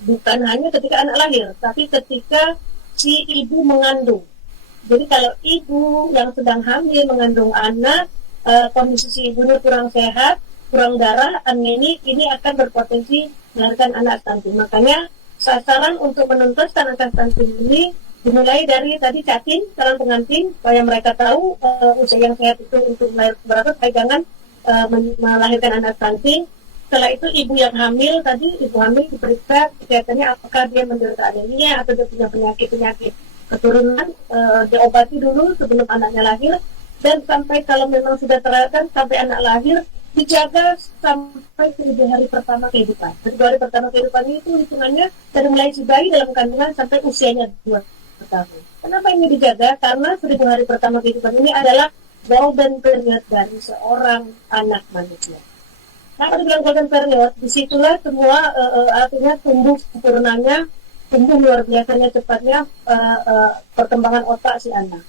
bukan hanya ketika anak lahir, tapi ketika si ibu mengandung. Jadi kalau ibu yang sedang hamil mengandung anak, kondisi si ibunya kurang sehat, kurang darah, anemia, ini akan berpotensi melahirkan anak stunting. Makanya sasaran untuk menuntaskan anak stunting ini dimulai dari tadi cacing, calon pengantin, supaya mereka tahu usia yang sehat itu untuk melahirkan berapa, supaya jangan melahirkan anak stunting. Setelah itu ibu yang hamil tadi, ibu hamil diperiksa kesehatannya, apakah dia menderita anemia atau dia punya penyakit keturunan, diobati dulu sebelum anaknya lahir, dan sampai kalau memang sudah terlalu sampai anak lahir, dijaga sampai 1000 hari pertama kehidupan. 1000 hari pertama kehidupan itu hitungannya dari mulai si bayi dalam kandungan sampai usianya 2 tahun. Kenapa ini dijaga? Karena 1000 hari pertama kehidupan ini adalah golden period dari seorang anak manusia. Kenapa dibilang golden period? Disitulah semua artinya tumbuh sempurnanya, tumbuh luar biasanya cepatnya perkembangan otak si anak.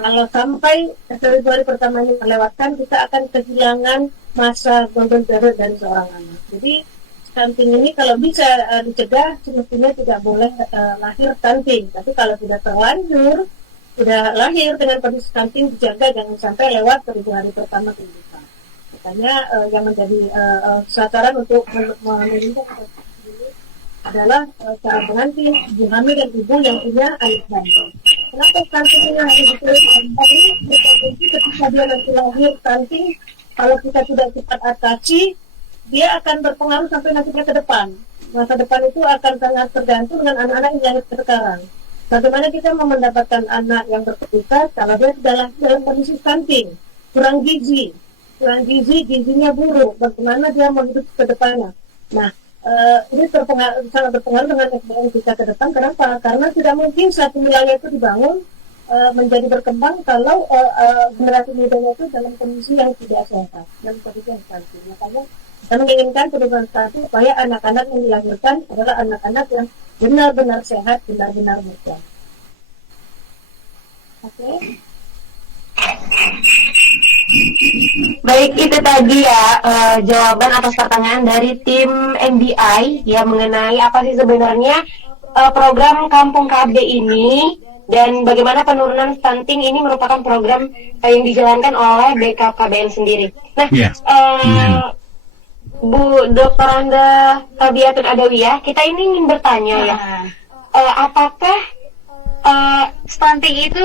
Kalau sampai 1000 hari pertama ini terlewatkan, kita akan kehilangan masa golden period dari seorang anak. Jadi stunting ini kalau bisa dicegah, semestinya tidak boleh lahir stunting. Tapi kalau sudah terlanjur, sudah lahir dengan kondisi stunting, dijaga jangan sampai lewat 1000 hari pertama kehidupan. Makanya yang menjadi sasaran untuk menurunkan ini adalah calon pengantin, ibu hamil dan ibu yang punya anak bayi. Kenapa stunting ini harus dituliskan? Ini berpotensi ketika dia nanti lahir stunting, kalau kita tidak cepat atasi, dia akan berpengaruh sampai nantinya ke depan. Masa depan itu akan sangat tergantung dengan anak-anak yang lahir sekarang. Bagaimana kita mau mendapatkan anak yang berkebutuhan kalau dia dalam kondisi stunting, kurang gizinya buruk, bagaimana dia mau hidup ke depannya. Nah, ini sangat berpengaruh dengan SDM kita ke depan. Kenapa? Karena tidak mungkin satu wilayah itu dibangun menjadi berkembang kalau generasi mudanya itu dalam kondisi yang tidak sehat, dalam kondisi yang stunting. Makanya kita menginginkan perubahan stunting supaya anak-anak yang dilahirkan adalah anak-anak yang benar-benar sehat, benar-benar muda. Oke. Baik, itu tadi ya jawaban atas pertanyaan dari tim NBI ya mengenai apa sih sebenarnya program Kampung KB ini dan bagaimana penurunan stunting ini merupakan program yang dijalankan oleh BKKBN sendiri. Nah, Bu Dr. Anda Tabiatun Adawiyah, kita ini ingin bertanya ya, apakah stunting itu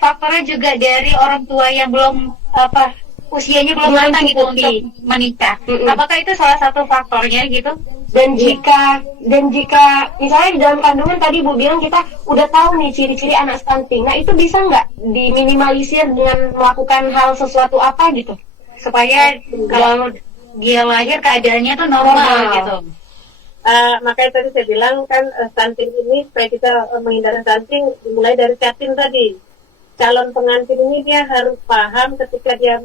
faktornya juga dari orang tua yang belum usianya belum matang gitu untuk menikah. Apakah itu salah satu faktornya gitu? Dan jika misalnya di dalam kandungan tadi Bu bilang kita udah tahu nih ciri-ciri anak stunting, nah itu bisa nggak diminimalisir dengan melakukan hal sesuatu apa gitu Supaya kalau dia lahir keadaannya tuh normal gitu. Makanya tadi saya bilang kan stunting ini supaya kita menghindari stunting dimulai dari chatting tadi. Calon pengantin ini dia harus paham ketika dia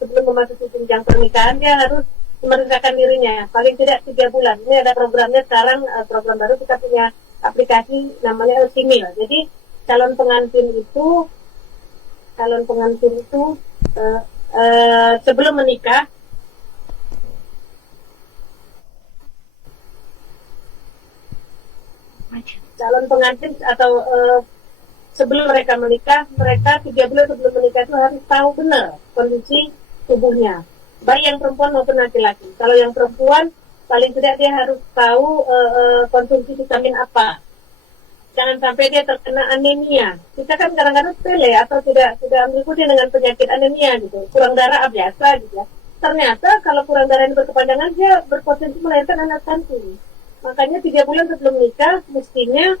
sebelum memasuki jenjang pernikahan dia harus memeriksakan dirinya paling tidak 3 bulan. Ini ada programnya sekarang, program baru kita punya aplikasi namanya Simil. Jadi calon pengantin itu sebelum menikah calon pengantin atau sebelum mereka menikah, mereka 3 bulan sebelum menikah itu harus tahu benar kondisi tubuhnya, baik yang perempuan maupun laki-laki. Kalau yang perempuan, paling tidak dia harus tahu konsumsi vitamin apa. Jangan sampai dia terkena anemia. Kita kan kadang-kadang sepele atau tidak mengikuti dengan penyakit anemia gitu, kurang darah biasa gitu ya. Ternyata kalau kurang darah ini berkepanjangan, dia berpotensi melahirkan anak stunting. Makanya 3 bulan sebelum nikah, mestinya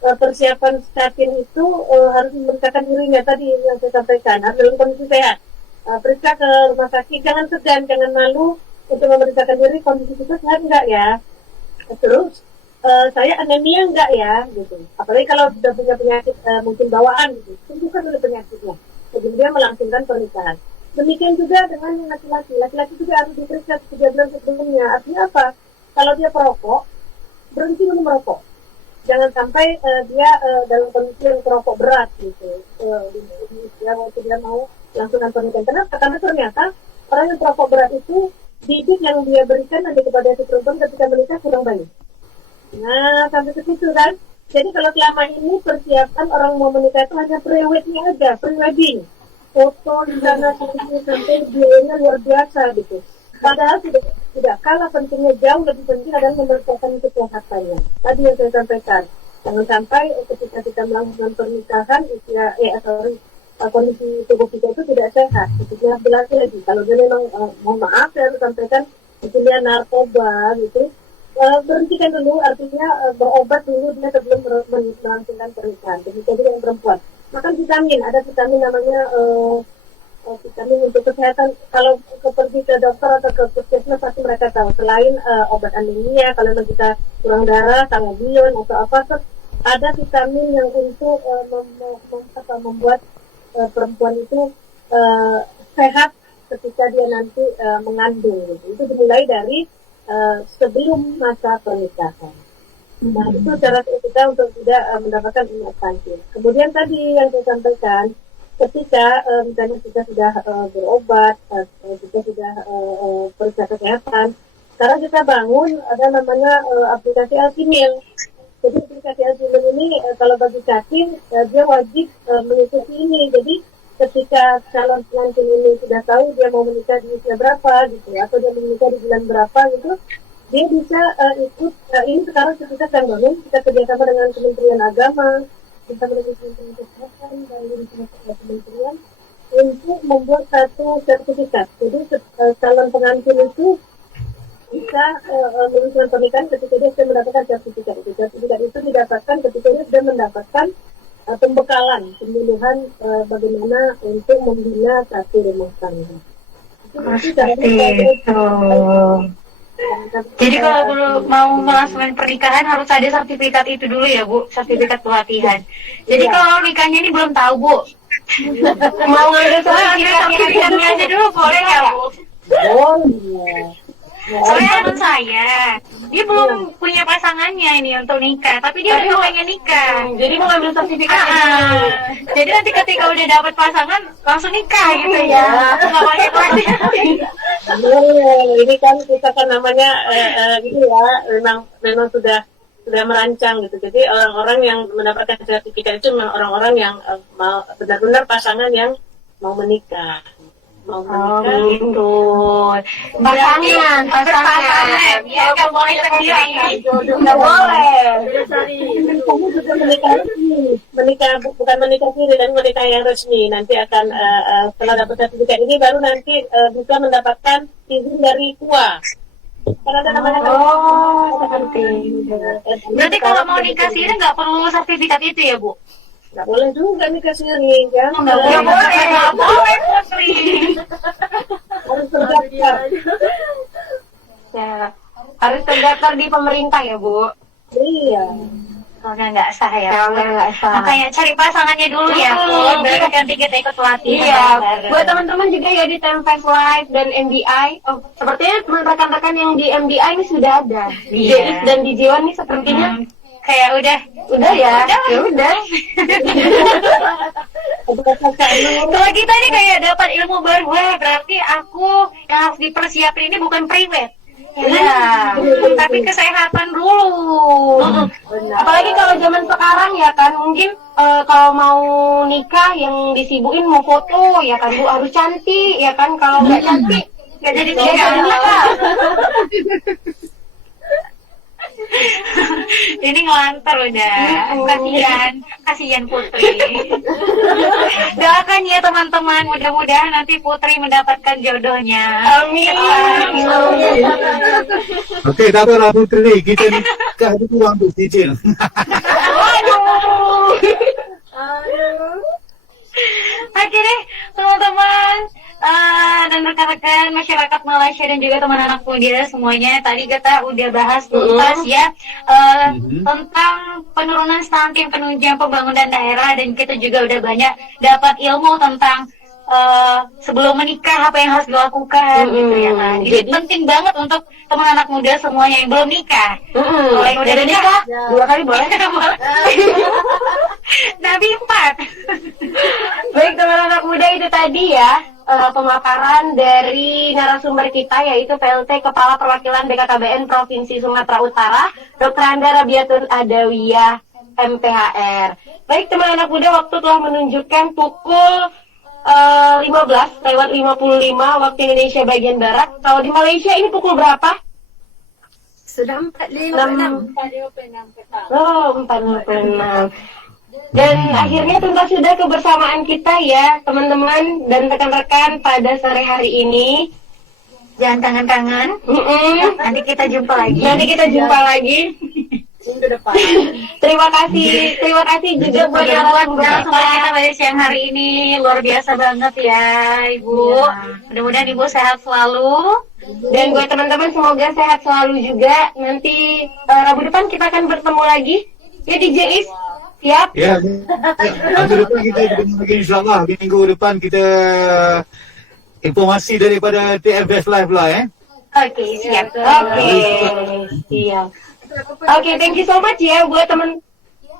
persiapan statin itu harus memeriksakan dirinya tadi yang saya sampaikan, harus dalam kondisi sehat. Periksa ke rumah sakit, jangan segan, jangan malu untuk memeriksakan diri kondisi kita sehat enggak ya. Terus saya anemia enggak ya, gitu. Apalagi kalau sudah punya penyakit mungkin bawaan, gitu. Tentukan dulu penyakitnya sebelum dia melangsungkan pernikahan. Demikian juga dengan laki-laki. Laki-laki juga harus diperiksa 3 bulan sebelumnya. Artinya apa? Kalau dia perokok, berhenti dulu merokok. Jangan sampai dia dalam kondisi yang perokok berat gitu. Waktu dia mau langsungkan pernikahan. Kenapa? Karena ternyata orang yang perokok berat itu bibit yang dia berikan nanti kepada si perempuan ketika menikah kurang baik. Nah, sampai ke situ kan. Jadi kalau selama ini persiapan orang mau menikah itu hanya pre-wedding aja, pre-wedding. Foto di sana sampai biayanya luar biasa gitu. Padahal tidak kalah pentingnya, jauh lebih penting adalah memeriksakan kesehatannya. Tadi yang saya sampaikan, jangan sampai ketika kita melakukan pernikahan kondisi tubuh kita itu tidak sehat. Ketika berarti lagi kalau dia memang mohon maaf saya harus sampaikan misalnya narkoba gitu, berhentikan dulu, artinya berobat dulu dia sebelum melangsungkan pernikahan. Demikian juga yang perempuan. Makan vitamin, ada vitamin namanya vitamin untuk kesehatan. Kalau pergi ke dokter atau ke puskesmas pasti mereka tahu. Selain obat anemia, kalau kita kurang darah, sangobion atau apa, ada vitamin yang untuk membuat perempuan itu sehat ketika dia nanti mengandung. Itu dimulai dari sebelum masa pernikahan. Nah, itu cara kita untuk tidak mendapatkan anak stunting. Kemudian tadi yang saya sampaikan, ketika misalnya kita sudah berobat, kita sudah periksa kesehatan, sekarang kita bangun ada namanya aplikasi Alsimil. Jadi aplikasi Alsimil ini kalau bagi cacing dia wajib mengikuti ini. Jadi ketika calon pengantin ini sudah tahu dia mau menikah di usia berapa gitu, atau dia mau menikah di bulan berapa gitu, dia bisa ikut. Ini sekarang kita sedang bangun, kita kerjasama dengan Kementerian Agama, kita dengan Kementerian Kesehatan dan kementerian untuk membuat satu sertifikat. Jadi calon pengantin itu bisa meneruskan pernikahan ketika dia sudah mendapatkan sertifikat itu. Sertifikat itu didapatkan ketika dia sudah mendapatkan pembekalan pemilihan bagaimana untuk membina satu rumah tangga. Seperti itu. Jadi kalau belum mau melangsungkan pernikahan harus ada sertifikat itu dulu ya Bu, sertifikat pelatihan. Jadi kalau nikahnya ini belum tahu Bu, Mau ngambil sertifikatnya aja dulu boleh ya Bu? Boleh. Soalnya teman saya, dia belum punya pasangannya ini untuk nikah, tapi dia udah pengen nikah. Jadi mau ngambil sertifikat. Jadi nanti ketika udah dapat pasangan langsung nikah gitu ya, nggak pakai pelatihan. Ini kan kita kan namanya gitu ya, memang sudah merancang gitu. Jadi orang-orang yang mendapatkan sertifikat itu memang orang-orang yang mau benar-benar pasangan yang mau menikah. Oh gitu. Pasangan. Ya nggak boleh sendiri. Nggak boleh. Kamu juga menikah bukan menikah sendiri dan menikah yang resmi. Nanti akan setelah dapat sertifikat ini baru nanti bisa mendapatkan izin dari KUA. Karena ada namanya seperti. Berarti kalau mau nikah sendiri nggak perlu sertifikat itu ya Bu? nggak boleh juga nikah sendiri, kan? Nggak boleh Putri. Harus terdaftar. Ya, harus terdaftar di pemerintah ya Bu. Iya. Soalnya nggak sah ya. Soalnya nggak sah. Makanya cari pasangannya dulu ya Put. Baru nanti kita ikut pelatihan. Iya, buat teman-teman juga ya di Tempest Life dan MBI. Oh, sepertinya teman rekan-rekan yang di MBI ini sudah ada. Di Iya. JIS dan di Jiwan nih sepertinya Kayak udah ya. Ya udah. Kalau kita ini kayak dapat ilmu baru, wah berarti aku yang harus dipersiapin ini bukan private. Ya, tapi kesehatan dulu. Apalagi kalau zaman sekarang ya kan, mungkin kalau mau nikah yang disibukin mau foto ya kan Bu, harus cantik ya kan, kalau nggak cantik Gak jadi nggak jadi nikah. Ini ngelantar udah. Kasihan Putri. Doakan ya teman-teman, mudah-mudahan nanti Putri mendapatkan jodohnya. Amin. Okey, tak apalah Putri, kita nikah itu untuk cicil. Oke deh teman-teman dan rekan-rekan masyarakat Malaysia dan juga teman anak muda semuanya, tadi kita udah bahas tuntas ya tentang penurunan stunting, penunjang pembangunan daerah, dan kita juga udah banyak dapat ilmu tentang sebelum menikah apa yang harus dilakukan gitu ya kan. Jadi penting banget untuk teman anak muda semuanya yang belum nikah. Kalau yang udah nikah 2 kali boleh. Nabi 4. Baik teman anak muda, itu tadi ya pemaparan dari narasumber kita, yaitu PLT Kepala Perwakilan BKKBN Provinsi Sumatera Utara, Dr. Anda Rabiatun Adawiyah MPHR. Baik teman anak muda, waktu telah menunjukkan pukul 15:55 waktu Indonesia bagian Barat. Kalau di Malaysia ini pukul berapa? Sudah 4.56. 4.56 Oh, 4.56. Dan akhirnya tuntas sudah kebersamaan kita ya teman-teman dan rekan-rekan pada sore hari ini. Jangan kangen-kangen. Nanti kita jumpa lagi. Minggu depan. Terima kasih juga buat narasumber narasumber kita pada siang hari ini, luar biasa banget ya Ibu. Mudah-mudahan Ibu sehat selalu. Dan buat teman-teman semoga sehat selalu juga. Nanti Rabu depan kita akan bertemu lagi ya di JIS. Siap? Ya, minggu depan kita bertemu lagi insyaAllah. Minggu depan kita informasi daripada TFS Live lah Oke, siap. Oke, siap. Oke, thank you so much ya buat teman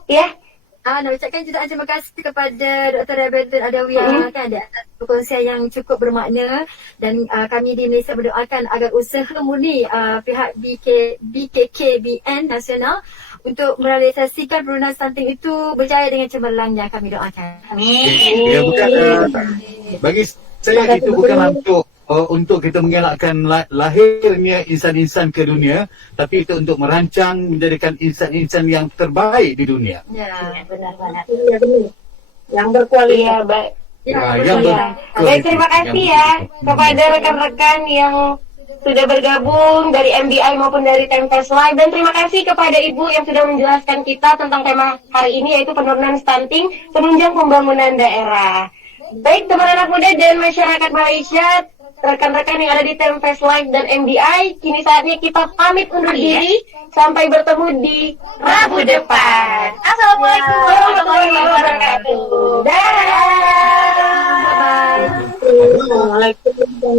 ya. Nak ucapkan jutaan terima kasih kepada Dr. Rabiatun Adawiyah kan, di atas perkongsian yang cukup bermakna, dan kami di Malaysia berdoakan agar usaha murni pihak BKKBN nasional untuk merealisasikan penurunan stunting itu berjaya dengan cemerlangnya, kami doakan. Amin. Ya, bukan bagi saya itu bukan untuk kita mengelakkan lahirnya insan-insan ke dunia, tapi itu untuk merancang menjadikan insan-insan yang terbaik di dunia. Ya, Benar-benar. Iya benar. Yang berkualitas. Iya, baik. Yang Baik, terima kasih ya kepada rekan-rekan yang sudah bergabung dari MBI maupun dari Tempest Live, dan terima kasih kepada Ibu yang sudah menjelaskan kita tentang tema hari ini, yaitu penurunan stunting, penunjang pembangunan daerah. Baik teman anak muda dan masyarakat Malaysia, rekan-rekan yang ada di Tempest Live dan MBI, kini saatnya kita pamit undur diri. Sampai bertemu di Rabu depan. Assalamualaikum warahmatullahi wabarakatuh. Dah. Waalaikumsalam.